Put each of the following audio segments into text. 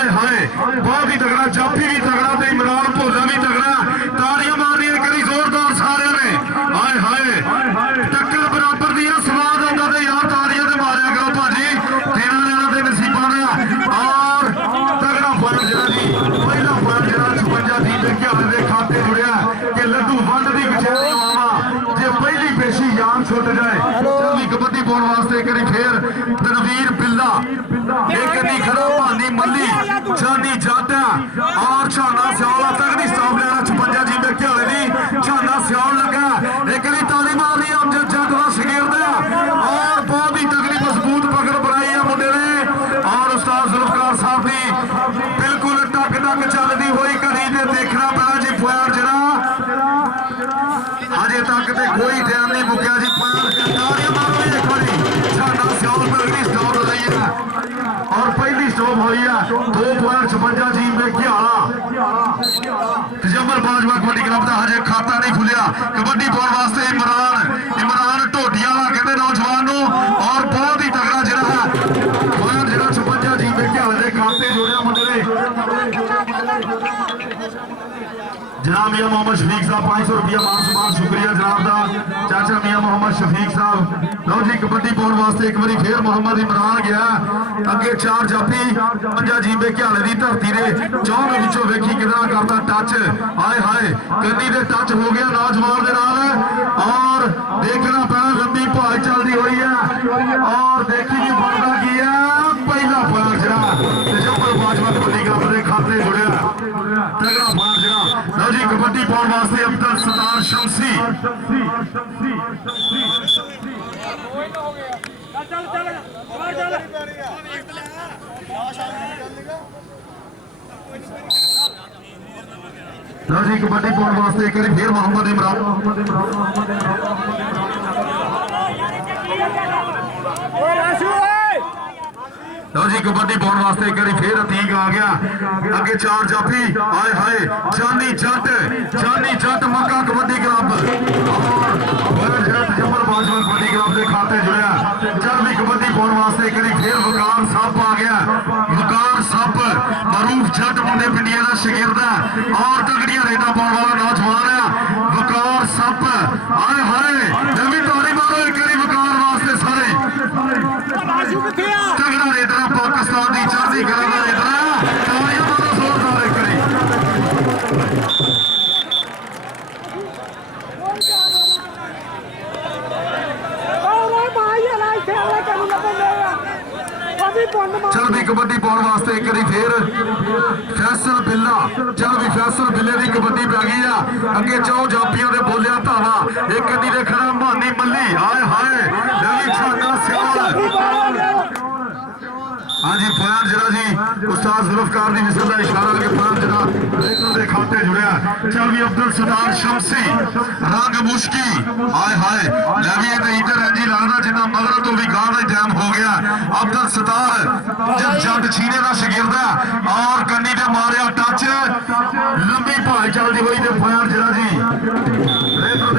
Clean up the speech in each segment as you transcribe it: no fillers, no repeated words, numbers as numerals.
हाय हाय बहुत ही तगड़ा, जाफी भी तगड़ा ते इमरान भोला भी तगड़ा। तालियां मारिए करी जोरदार सारे ने। हाय हाय टक्कर बराबर दी स्वाद आंदा ते यार तालियां ते मारिया करो भाजी, देना लेना ते नसीबां दा। और तगड़ा फल जरा जी, पहला फल जरा 56 दी दे के दे खाते जुड़िया कि लड्डू वंड दी कचहरी आवा जे पहली पेशी यान छुट जाए। चलदी कबड्डी पाउण वास्ते करी फिर तनवीर बिल्ला एक कदी खड़ा भानी मल्ली जानी जाटा और छाना सियाल तगड़ी स्टॉप लेना 56 जी में ख्याले दी छाना सियाल लगा एक कदी ताली मारनी अमजद जट दा शगिर्द और बहुत ही तगड़ी मजबूत पकड़ बनाई है मुंडे ने। और उस्ताद जुल्फकार साहब दी बिल्कुल टक टक चलती हुई घड़ी ते देखना पैना जी प्यार जरा अजे तक ते कोई टाइम नहीं मुक्या जी। तालियां मारो देखो जी छाना सियाल तगड़ी स्टॉप लाई है और पहली स्टॉप हुई है 2.56 जी में घियाला जमल बाजवा कबड्डी क्लब का हजे खाता नहीं खुलिया कबड्डी पाउण वास्ते इमरान ढोडिया कहते नौजवान और बहुत ही तगड़ा जरा है जरा 56 जी में घियाले के खाते जोड़िया मुंडे ने। जनाब मियां मोहम्मद शफीक साहब 500 रुपया मान सम्मान शुक्रिया जनाब का चाचा मियां मोहम्मद शफीक साहब। लो जी कबड्डी पाउण वास्ते एक बार फिर मोहम्मद इमरान गया अगे 4 जाफी 50 जीबे घियाले की धरती ने चौंक विचों वेखी कितना करता टच। हाय हाय कन्नी दे टच हो गया नौजवान दे नाल और देखना पैना लंबी भाग चलती हुई है और देखी कि बनता की है पहला फल जरा जम्मल बाजवा कबड्डी क्लब के खाते जुड़िया तगड़ा फल जरा। लो जी कबड्डी पाउण वास्ते अब्दुल सत्तार शमसी लो जी कबड्डी पाउण वास्ते एक बार फिर मोहम्मद इमरान लो जी कबड्डी पाउण वास्ते एक बार फिर अतीक आ गया अगे 4 जाफी हाय हाय जानी जट मक्का कबड्डी क्लब और जमल बाजवा कबड्डी क्लब के खाते जुड़िया। चलदी कबड्डी पाउण वास्ते एक बार फिर वकार सप आ गया वकार सप मरूफ जट मुंडे पिंडिया का शगिर्द है और तगड़िया रेडा पाउण वाला नौजवान है वकार सप। हाय हाय नवी ताली मारो एक बार वकार वास्ते सारे तगड़ा रेडा पाकिस्तान की जर्सी करना रेडा तालियां मारो जोरदार एक बार। चलदी कबड्डी पाउण वास्ते एक बार फिर फैसल बिल्ला चल भी फैसल बिल्ले की कबड्डी पै गई है अगे 4 जाफियां दे बोलिया धावा एक कदी दे खड़ा मानी मल्ली हाय हाय नवी छाना सियाल। हाँ जी फैन जरा जी उस्ताद जुल्फकार की मिसल का इशारा के फैन जरा के खाते जुड़िया। चल भी अब्दुल सत्तार शमसी रंग मुश्की हाय हाय लवी इधर है जी लगता जिन्ना मगर तो भी गांव का टाइम हो गया। अब्दुल सत्तार जट छीने का शगिर्द है और कन्नी ने मारिया टच लंबी भाई चलती हुई फैन जरा जी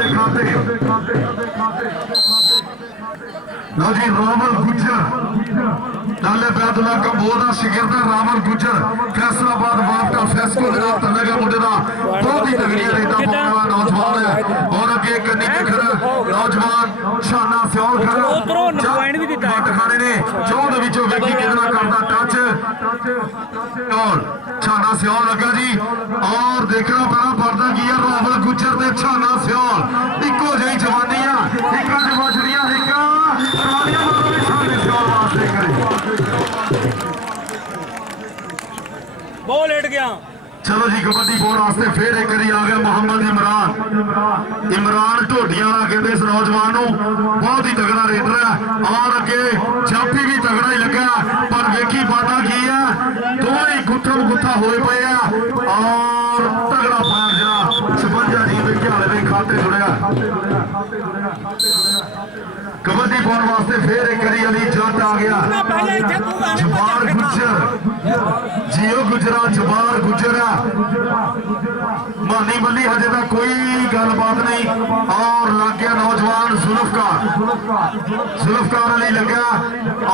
के खाते। लो जी रावल गुजर नाले बैदुल्ला कंबोर का शगिर्द रावल गुजर फैसलाबाद वापटा फैसको तनेगा मुंडे का बहुत ही तगड़ी रेडा पाने वाला नौजवान है और अगे कन्नी खड़ा नौजवान शाना सियाल खड़ा मट खाने ने चौंध विचों वेखी कितना करता टच और छाना सियाल लगा जी और देखना पैना पड़ता की है रावल गुजर ते छाना सियाल इको जी जवानी एक जवानियां बहुत लेट गया। चलो जी कबड्डी पाउण वास्ते फिर एक बार आ गया मोहम्मद इमरान ढोडिया कहते इस नौजवान बहुत ही तगड़ा रेडर है और अगे जाफी भी तगड़ा ही लगा पर वेखी बाता की है दो ही गुत्थम गुत्था होए पे और तगड़ा फायर जरा 56 जी के घियाले के खाते जुड़िया। कबड्डी पाने वास्ते फिर एक करी अली जट आ गया जबार गुजर जियो गुजरा जबार गुजरा मानी मल्ली हजे तक कोई गलबात नहीं और लग गया नौजवान जुल्फकार अली लग्या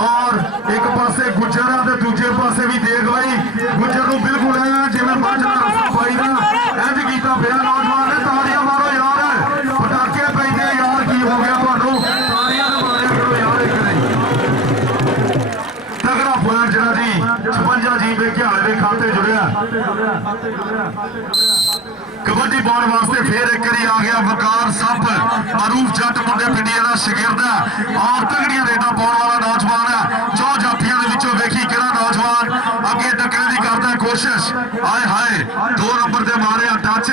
और एक पासे गुजर है दूजे पासे भी देख भाई गुजर को बिल्कुल है जिवें पंज रस्सा पाई ना इंज कीता पिया नौजवान ने तालियां मारो यार पटाके पैंदे यार की हो गया तुहानू तालियां ते मारिया करो यार एक नहीं तगड़ा पॉइंट जरा जी 56 जी बेघियाले दे खाते जुड़िया कबड्डी पाने वास्ते फिर एक करी आ गया वकार सप अरूफ जट मुंडे पिंडिया का शागिर्द है और तगड़िया रेडा पाने वाला नौजवान है चौ जाफिया वेखी किहड़ा नौजवान अगे टक्करे की करता है कोशिश आए हाय 2 नंबर से मारे टच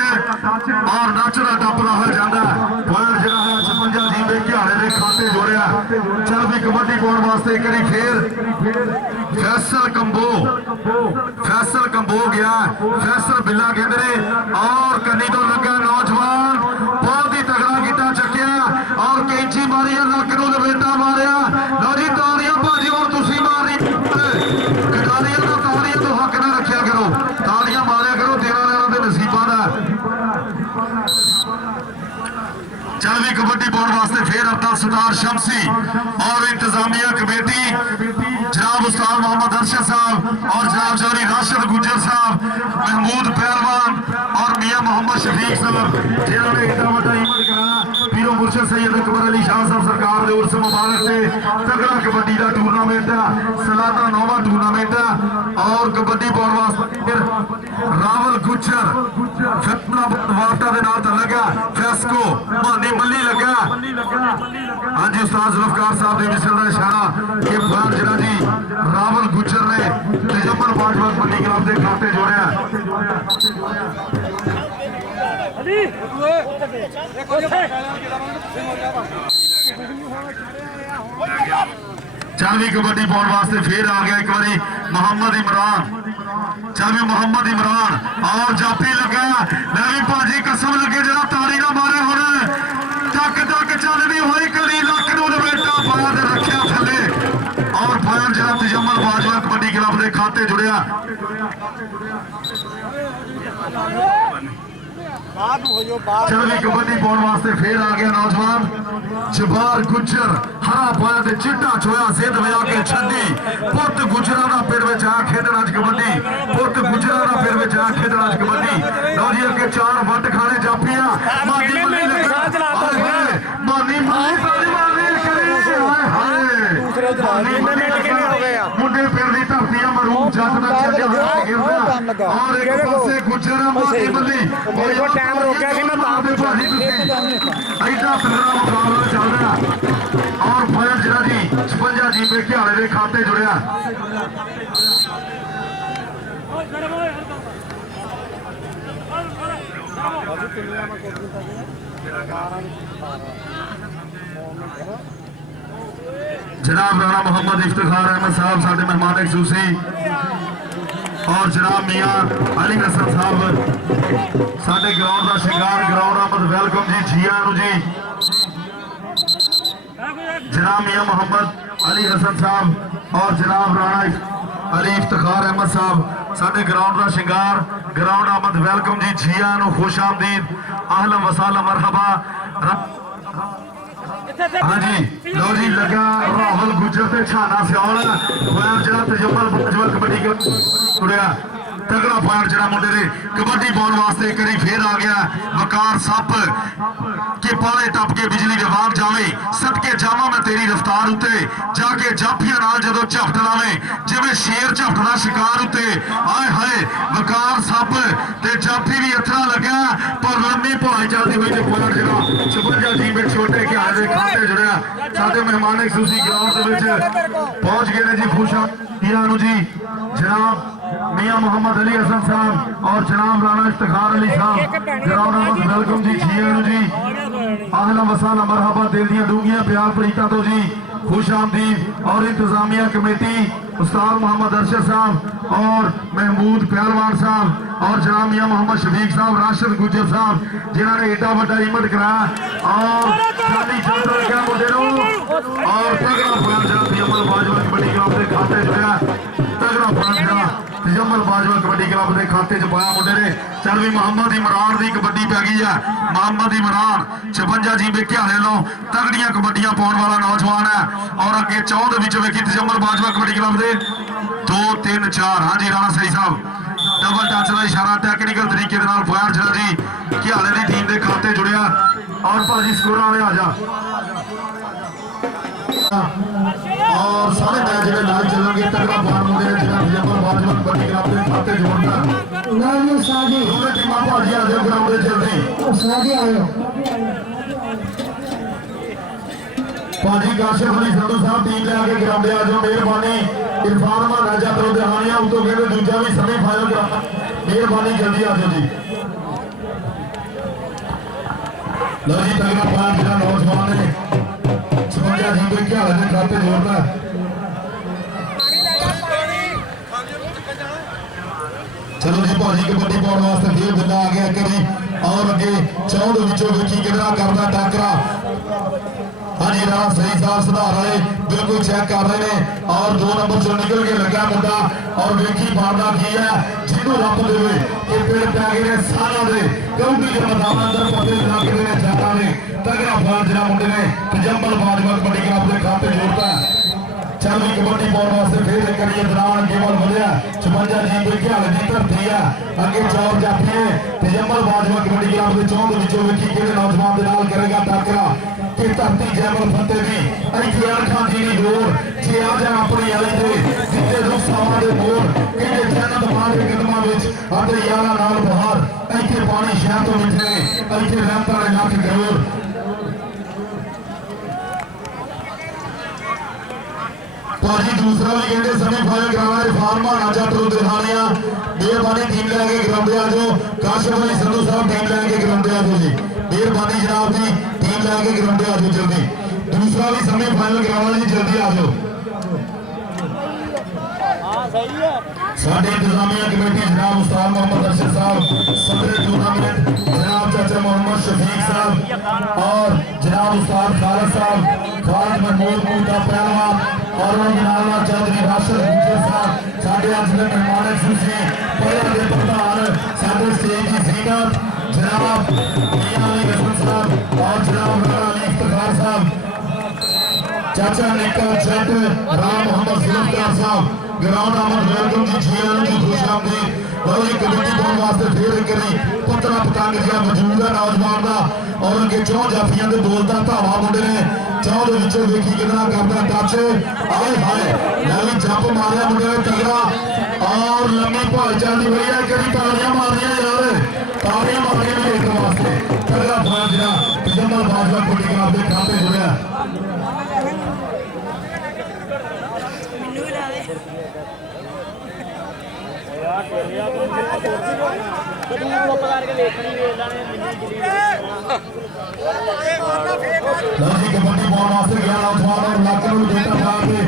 और नच का टपदा हो जाता है पॉइंट जरा है 56 जी बेघियाले के खाते जोड़िया चल भी कबड्डी पाने वास्ते एक करी फिर फैसल कंबो गया फैसल बिल्ला कहते और कन्नी तो लगा नौजवान बहुत ही तगड़ा गिटा चकिया और कैंची मारी नक नूं लपेटा मारिया लो जी तालियां भाजी और तुसी मारी खिडारियां दा तालियां तो हक ना रखिया करो तालियां मारिया करो तेरा लेना ते नसीबां दा चल भी कबड्डी पाने वास्ते फिर अब्दुल सत्तार शमसी और इंतजामिया कमेटी जनाब उस्ताद मोहम्मद अरशद साहब और जनाब जौहरी राशिद गुजर साहब महमूद पहलवान और मियां मोहम्मद शफीक साहब जिन्होंने इतना बड़ा इवेंट कराया पीरो मुर्शद सैयद अकबर अली शाह साहब सरकार के उर्स मुबारक से तगड़ा कबड्डी का टूर्नामेंट है सलाना 9वां टूर्नामेंट है और कबड्डी पाने वास्ते रावल गुजर वार्ता के नाल लगा फैस्को मानी मल्ली लगा हाँ जी उस्ताद जुल्फकार साहब ने मिसल का इशारा कि बार जरा जी रावल गुजर ने तजम्मन बाजवा मंडी क्लब के खाते जोड़िया चल भी कबड्डी पाने वास्ते फिर आ गया एक बारी मोहम्मद इमरान चल भी मोहम्मद इमरान और जाफी लगा नवी भाजी कसम लगे जरा ताली ना मारे होने तक चलनी हुई करी लक नूं लपेटा पाया ते रखिया थले और फायर जरा तजम्मल बाजवा कबड्डी क्लब के खाते जुड़िया चल भी कबड्डी पाने वास्ते फिर आ गया नौजवान जबार गुजर हरा पाया ते चिट्टा छोया सिद्ध वजा के छड्डी पुत गुजरा दा पिंड विच आ खेडण अज कबड्डी पुत गुजरा दा पिंड विच आ खेडण अज कबड्डी लो जी अगे 4 वट खाने जाफिया मानी मल्ली मानी मुंडे पिंड दी धरती मरूम जट दा गिरदा और एक पासे गुजरा मानी मल्ली टाइम रोकिया कि मैं भाजी ऐसा तगड़ा मुकाबला चल रहा और फायर जरा जी 56 जी बेघियाले के खाते जुड़िया जनाब राणा मोहम्मद इफ्तिखार अहमद साहब साडे मेहमान एक्सक्लूसिव और जनाब मियां अली हसन साहब साडे ग्राउंड का शिंगार ग्राउंड अहमद वेलकम जी जिया जी जनाब मियां मोहम्मद अली हसन साहब और जनाब राणा अली इफ्तिखार अहमद साहब साडे ग्राउंड का शिंगार ग्राउंड अहमद वेलकम जी जिया खुश आमदीद आहलन वसाहलन मरहबा हाँ जी लो जी लगा राहुल गुजर ते छाना सियाल जरा तजम्मल बाजवा कबड्डी जुड़िया तगड़ा पॉइंट जरा मुंडे दे कबड्डी पाने वास्ते करी फिर आ गया वकार सप के पाले टप के बिजली विभाग जावे सदके जावा मैं तेरी रफ्तार उत्ते जाके जाफिया नाल जदों झपट लावे जिवें शेर झपटदा शिकार उत्ते आए हाय वकार सप ते जाफी भी अथरा लगा पर लंबी भलाई चलती हुई पॉइंट जरा 56 जी में छोटे ख्याल के खाते जुड़िया साडे मेहमान एक्सक्लूसिव ग्राउंड दे विच पहुंच गए ने जी खुशा जी जनाब मियां मोहम्मद अली हसन साहब और जनाब राणा इफ्तिखार अली साहब ग्राउंड अहमद वेलकम जी जिया जी आहलन वसाहलन मरहबा दिल दियां डूंगियां प्यार प्रीतां तो जी खुश आमदीद और इंतजामिया कमेटी उस्ताद मोहम्मद अरशद साहब और महमूद पहलवान साहब और जनाब मियां मोहम्मद शफीक साहब, राशिद गुजर साहब जिन्होंने एडा बड़ा इवेंट कराया और शादी चंद्र क्या मुंडे और तगड़ा फल जनाब तजम्मल बाजवा कबड्डी क्लब के खाते जोया तगड़ा फल जनाब तजम्मल बाजवा कबड्डी क्लब के खाते च पाया मुंडे ने। चल भी मोहम्मद इमरान की कबड्डी पै गई है। मोहम्मद इमरान 56 जी बेघियाले लो तगड़ियां कबड्डियां पाने वाला नौजवान है और अगे 14 विच वेखी तजम्मल बाजवा कबड्डी क्लब के 2 3 4 हाँ जी राणा सही साहब डबल टच का इशारा टैक्निकल तरीके फायर चल जी घियाले की टीम के खाते जुड़िया और भाजी स्कोर वाले आ जा और सारे मैच जो लाइव चलेंगे तगड़ा फार्म होंगे तजम्मल बाजवा कबड्डी क्लब के खाते जोड़ना दोनों टीमां भाजी आ जाओ ग्राउंड चलते भाजी काशिफ अली संधू साहब टीम लेके ग्राउंड आ जाओ मेहरबानी इरफान महाराजा तरह दहानिया उतो कहते दूजा भी सभी फाइनल करा मेहरबानी जल्दी आ जाओ जी। लो जी तगड़ा फायर जिला नौजवान ने 56 जी के घियाले के खाते जोड़ना चलो जी भाजी कबड्डी पाने वास्ते फिर बंदा आ गया कभी और अगे 14 विचों वेखी कितना करता टाकरा हाँ जी राणा सही साहब सुधार वाले बिल्कुल चेक कर रहे हैं और 2 नंबर चो निकल के लगा मुंडा और वेखी मारना की है जिन्हों रब देवे कि पेड़ पै गए ने सारा दे कबड्डी के मैदान अंदर पते लग गए ने जाता ने तगड़ा फायर जरा मुंडे ने तजम्मल बाजवा कबड्डी क्लब के खाते जोड़ता है। चल भी कबड्डी पाने वास्ते फिर एक करिए दरान केवल बढ़िया 56 जी के घियाले की धरती है अगे चौर जाती है तजम्मल बाजवा कबड्डी क्लब के 14 विचों वेखी किहड़े नौजवान दे नाल करेगा टाकरा कि धरती जैमल फतेह भी इतने अरखां जी की डोर जे आ जा अपनी अली दे जिते रुसावां दे मोर इहदे जन्नत मां दे कदमां विच अते यारा नाल बहार इतने पानी शहर तो मिठे इतने रहमतां दे लख करोड़ भाजी दूसरा भी कहते समय फाइनल कराना इरफान महाराजा तरह दहानिया मेहरबानी टीम लैके ग्राउंड आ जाओ काशिफ अली संधू साहब टीम लैके ग्राउंड आ जाओ जी मेहरबानी जनाब जी टीम लैके ग्राउंड आ जाओ जल्दी दूसरा भी समय फाइनल कराना जी जल्दी आ जाओ। साडे इंतजामिया कमेटी जनाब उस्ताद मोहम्मद अरशद साहब सदर टूर्नामेंट जनाब चाचा मोहम्मद शफीक साहब और जनाब उस्ताद खालिद साहब खालिद महमूद मुद्दा पहलवान और जनाब चौधरी राशिद गुजर साहब साडे अज दे मेहमान खुशी पहले दे प्रधान साडे स्टेज की जीनत जनाब मियां अली हसन साहब और जनाब अली इफ्तिखार साहब चाचा निका जट राम मोहम्मद जुल्फकार साहब ग्राउंड आमद वेलकम जी जी जी खुश आमदीद और एक कबड्डी पाने वास्ते फिर करी पुत्रा पतंग जिहा मौजूद है नौजवान का और उनके 4 जाफियां दे बोलदा धावा मुंडे ने 4 दे विचों वेखी कितना करदा टच आए हाय लवी जंप मारिया मुंडे ने तगड़ा और लम्मी भाल चलदी हुई है कभी तालियां मारियां यार तालियां मारियां ने एक वास्ते तगड़ा फायर जिहा तजम्मल बाजवा कबड्डी क्लब दे खाते जुड़िया कबड्डी पाने वास्ते गया नौजवान और लक नूं बेटा खा के